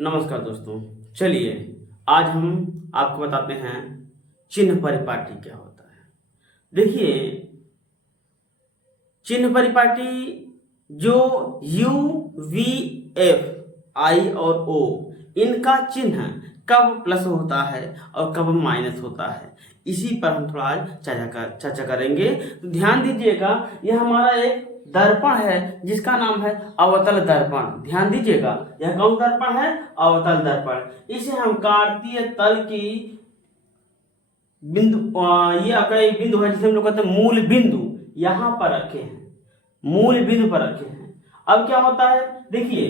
नमस्कार दोस्तों, चलिए आज हम आपको बताते हैं चिन्ह परिपाटी क्या होता है। देखिए, चिन्ह परिपाटी जो यू वी एफ आई और ओ इनका चिन्ह कब प्लस होता है और कब माइनस होता है, इसी पर हम थोड़ा आज चर्चा करेंगे। तो ध्यान दीजिएगा, यह हमारा एक दर्पण है जिसका नाम है अवतल दर्पण। ध्यान दीजिएगा, यह कौन दर्पण है? अवतल दर्पण। इसे हम कार्तीय तल की बिंदु, ये आपका एक बिंदु है जिसे हम लोग कहते हैं मूल बिंदु, यहां पर रखे हैं, मूल बिंदु पर रखे हैं। अब क्या होता है, देखिए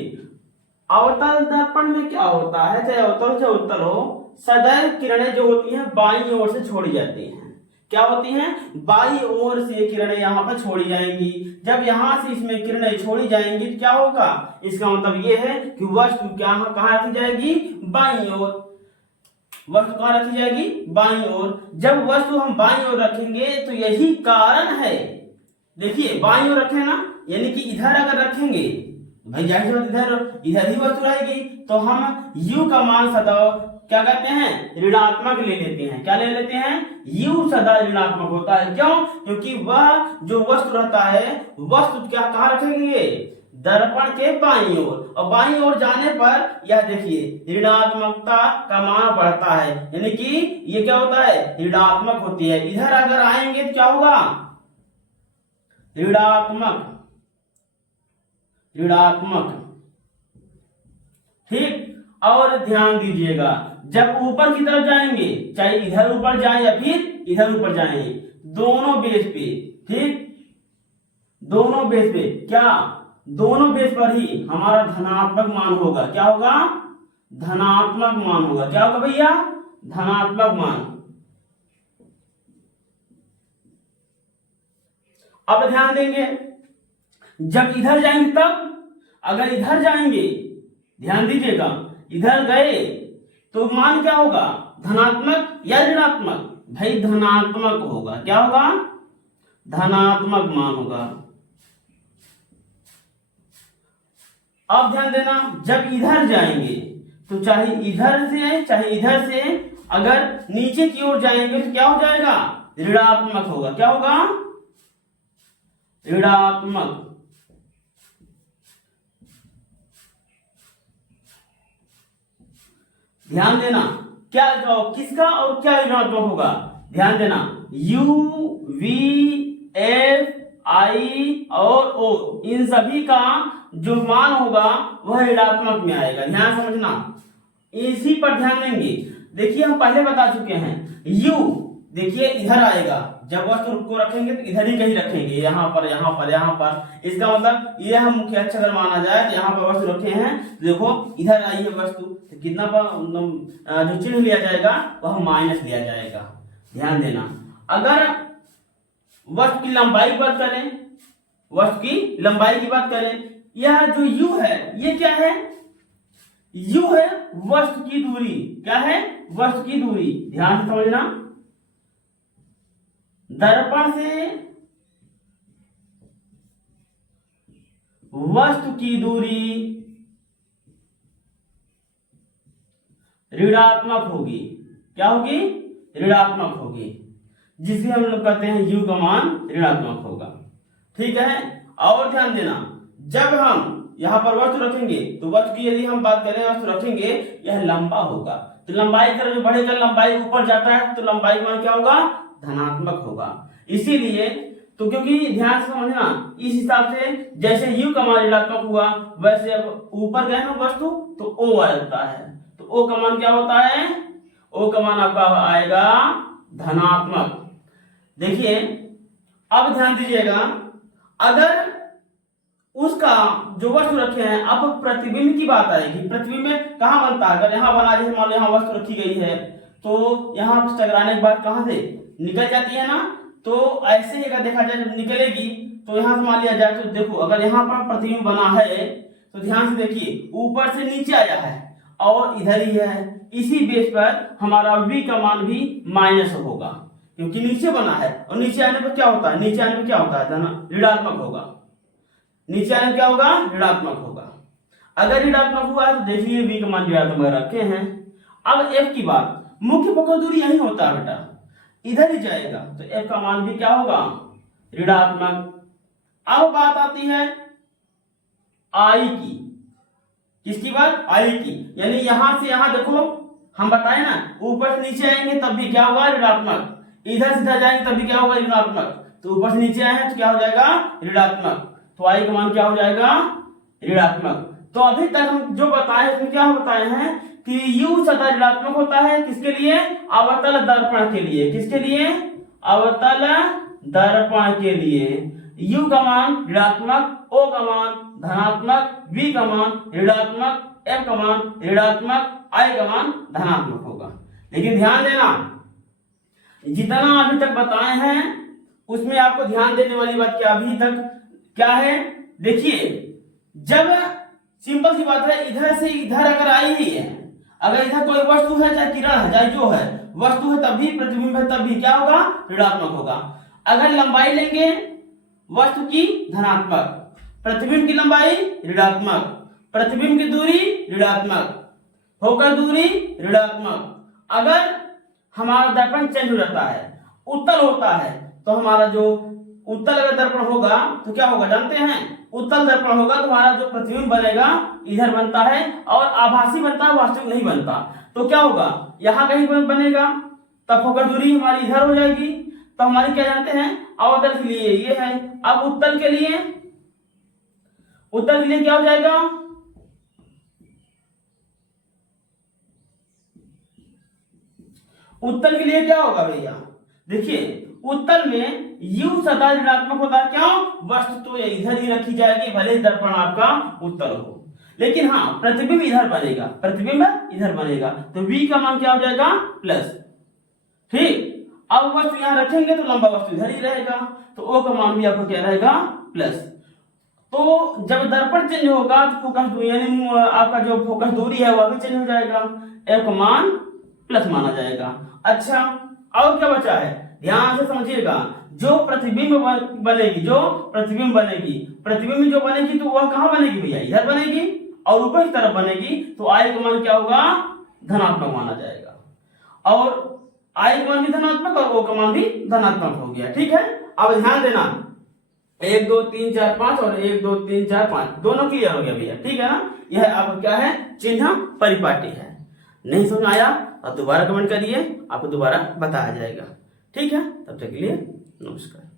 अवतल दर्पण में क्या होता है, चाहे अवतल से उत्तल हो, सदैव किरणें जो होती हैं बाईं ओर से छोड़ी जाती हैं। क्या होती हैं? बाईं ओर से किरणें यहाँ पर छोड़ी जाएंगी। जब यहाँ से इसमें किरणें छोड़ी जाएंगी तो क्या होगा? इसका मतलब ये है कि वस्तु कहाँ रखी जाएगी? बाईं ओर। वस्तु कहाँ रखी जाएगी? बाईं ओर। जब वस्तु हम बाईं ओर रखेंगे तो यही कारण है, देखिए बाईं ओर रखे ना, यानी कि इधर अगर रखेंगे भाई जाहिर बात इधर ही वस्तु रहेगी, तो हम u का मान सदैव क्या कहते हैं? ऋणात्मक ले लेते हैं। क्या ले लेते हैं? u सदा ऋणात्मक होता है। क्यों? क्योंकि वह जो वस्तु रहता है, वस्तु क्या कहाँ रखेंगे? दर्पण के बाईं ओर, और बाईं ओर जाने पर यह देखिए ऋणात्मकता का मान बढ़ता है, यानी कि ये क्या होता है? ऋणात्मक होती है। इधर अगर आएंगे तो क्या होगा? ऋणात्मक, ठीक। और ध्यान दीजिएगा, जब ऊपर की तरफ जाएंगे, चाहे इधर ऊपर जाए या फिर इधर ऊपर जाएंगे, दोनों बेस पे, ठीक, दोनों बेस पे क्या? दोनों बेस पर ही हमारा धनात्मक मान होगा। क्या होगा? धनात्मक मान होगा। क्या होगा भैया? धनात्मक मान। अब ध्यान देंगे, जब इधर जाएंगे तब, अगर इधर जाएंगे, ध्यान दीजिएगा, इधर गए तो मान क्या होगा? धनात्मक या ऋणात्मक? भाई धनात्मक होगा। क्या होगा? धनात्मक मान होगा। अब ध्यान देना, जब इधर जाएंगे तो चाहे इधर से चाहे इधर से अगर नीचे की ओर जाएंगे तो क्या हो जाएगा? ऋणात्मक होगा। क्या होगा? ऋणात्मक। ध्यान देना, क्या किसका और क्या ऋणात्मक होगा? ध्यान देना, u v f i और o इन सभी का जो मान होगा वह ऋणात्मक में आएगा। ध्यान समझना, इसी पर ध्यान देंगे। देखिए हम पहले बता चुके हैं, u देखिए इधर आएगा, जब वस्तु को रखेंगे तो इधर ही कहीं रखेंगे, यहाँ पर यहाँ पर यहाँ पर। इसका मतलब यह मुख्य अक्ष अगर माना जाए तो यहाँ पर वस्तु रखे हैं, देखो इधर आई है वस्तु, तो कितना जो चिन्ह लिया जाएगा वह माइनस लिया जाएगा। ध्यान देना, अगर वस्तु की लंबाई की बात करें, वस्तु की लंबाई की बात करें, यह जो u है ये क्या है? u है वस्तु की दूरी। क्या है? वस्तु की दूरी। ध्यान से समझना, दर्पण से वस्तु की दूरी ऋणात्मक होगी। क्या होगी? ऋणात्मक होगी, जिसे हम लोग कहते हैं u का मान ऋणात्मक होगा। ठीक है। और ध्यान देना, जब हम यहां पर वस्तु रखेंगे तो वस्तु की यदि हम बात करें, वस्तु रखेंगे, यह लंबा होगा, तो लंबाई की तरफ जो बढ़ेगा, लंबाई ऊपर जाता है तो लंबाई मान क्या होगा? धनात्मक होगा। इसीलिए तो क्योंकि ध्यान से समझना, इस हिसाब से जैसे u का मान ऋणात्मक हुआ, वैसे अब ऊपर गए ना वस्तु तो o आ जाता है, तो o का मान क्या होता है? o का मान आपका आएगा धनात्मक। देखिए अब ध्यान दीजिएगा, अगर उसका जो वस्तु रखे हैं, अब प्रतिबिंब की बात आएगी। प्रतिबिंब में कहाँ बनता है? अगर यहाँ बना, जैसे मान लो यहाँ वस्तु रखी गई है तो यहाँ टकराने के बाद कहाँ से निकल जाती है ना, तो ऐसे ही अगर देखा जाए जब निकलेगी तो यहाँ से मान लिया जाए तो देखो, अगर यहाँ पर प्रतिबिंब बना है तो ध्यान से देखिए, ऊपर से नीचे आया है और इधर ही है, इसी बेस पर हमारा v का मान भी माइनस होगा, क्योंकि नीचे बना है, और नीचे आने पर क्या होता है? नीचे आने पर क्या होता है? ऋणात्मक होगा। नीचे आने क्या होगा? ऋणात्मक होगा। अगर ऋणात्मक हुआ है तो देखिए v का मान ऋणात्मक रखे हैं। अब f की बात, मुख्य फोकस दूरी यही होता है बेटा, इधर ही जाएगा तो f का मान भी क्या होगा, ऋणात्मक। अब बात आती है I की, किसकी बात, I की, यानी यहां से यहां देखो हम बताए ना, ऊपर से नीचे आएंगे तब भी क्या होगा, ऋणात्मक, इधर से इधर जाएंगे तब भी क्या होगा, ऋणात्मक। तो ऊपर से नीचे आए हैं तो क्या हो जाएगा, ऋणात्मक। तो I का मान क्या हो जाएगा, ऋणात्मक। तो अभी तक हम जो बताए इसमें क्या बताए हैं कि U सदा ऋणात्मक होता है, किसके लिए, अवतल दर्पण के लिए, किसके लिए, अवतल दर्पण के लिए। U का मान ऋणात्मक, O का मान धनात्मक, V का मान ऋणात्मक, F का मान ऋणात्मक, I का मान धनात्मक होगा। लेकिन ध्यान देना, जितना अभी तक बताए हैं उसमें आपको ध्यान देने वाली बात क्या अभी तक क्या है, देखिए जब सिंपल सी बात है, इधर से इधर अगर आई ही है, अगर इधर कोई वस्तु है, चाहे किरण है, चाहे जो है वस्तु है, तब भी प्रतिबिंब है, तब भी क्या होगा, ऋणात्मक होगा। अगर लंबाई लेंगे वस्तु की धनात्मक, प्रतिबिंब की लंबाई ऋणात्मक, प्रतिबिंब की दूरी ऋणात्मक, फोकस दूरी ऋणात्मक। अगर हमारा दर्पण चेंज हो जाता है, उत्तल होता है, तो हमारा जो उत्तल अगर दर्पण होगा तो क्या होगा जानते हैं, उत्तल दर्पण होगा तो हमारा जो प्रतिबिंब बनेगा इधर बनता है और आभासी बनता है, वास्तविक नहीं बनता। तो क्या होगा, यहाँ कहीं बनेगा तब फोकस दूरी हमारी इधर हो जाएगी, तो हमारी क्या जानते हैं, अवतल के लिए ये है। अब उत्तल के लिए, उत्तल के लिए क्या हो जाएगा, उत्तल के लिए क्या होगा भैया, देखिए उत्तल में U सदा ऋणात्मक होता है, क्यों, वस्तु तो इधर ही रखी जाएगी, भले ही दर्पण आपका उत्तल हो, लेकिन हाँ प्रतिबिंब इधर बनेगा, प्रतिबिंब इधर बनेगा, तो V का मान क्या हो जाएगा, प्लस। ठीक, अब वस्तु यहां रखेंगे तो लंबा वस्तु इधर ही रहेगा, तो O का मान भी आपको क्या रहेगा, प्लस। तो जब दर्पण चेंज होगा तो फोकस दूरी, यानी आपका जो फोकस दूरी है वह भी चेंज हो जाएगा, F का मान प्लस माना जाएगा। अच्छा और क्या बचा है, ध्यान से समझिएगा, जो प्रतिबिंब बनेगी, जो प्रतिबिंब बनेगी, प्रतिबिंब जो बनेगी तो वह कहां बनेगी भैया, इधर बनेगी और ऊपर की तरफ बनेगी, तो I का मान क्या होगा, धनात्मक माना जाएगा, और I का मान भी धनात्मक और O का मान भी धनात्मक हो गया। ठीक है, अब ध्यान देना, 1 2 3 4 5 और 1 2 3 4 5 दोनों क्लियर हो गया भैया, ठीक है ना। यह आपका क्या है, चिन्ह परिपाटी है। नहीं समझ आया और दोबारा कमेंट करिए, आपको दोबारा बताया जाएगा। ठीक है, तब तक के लिए नमस्कार।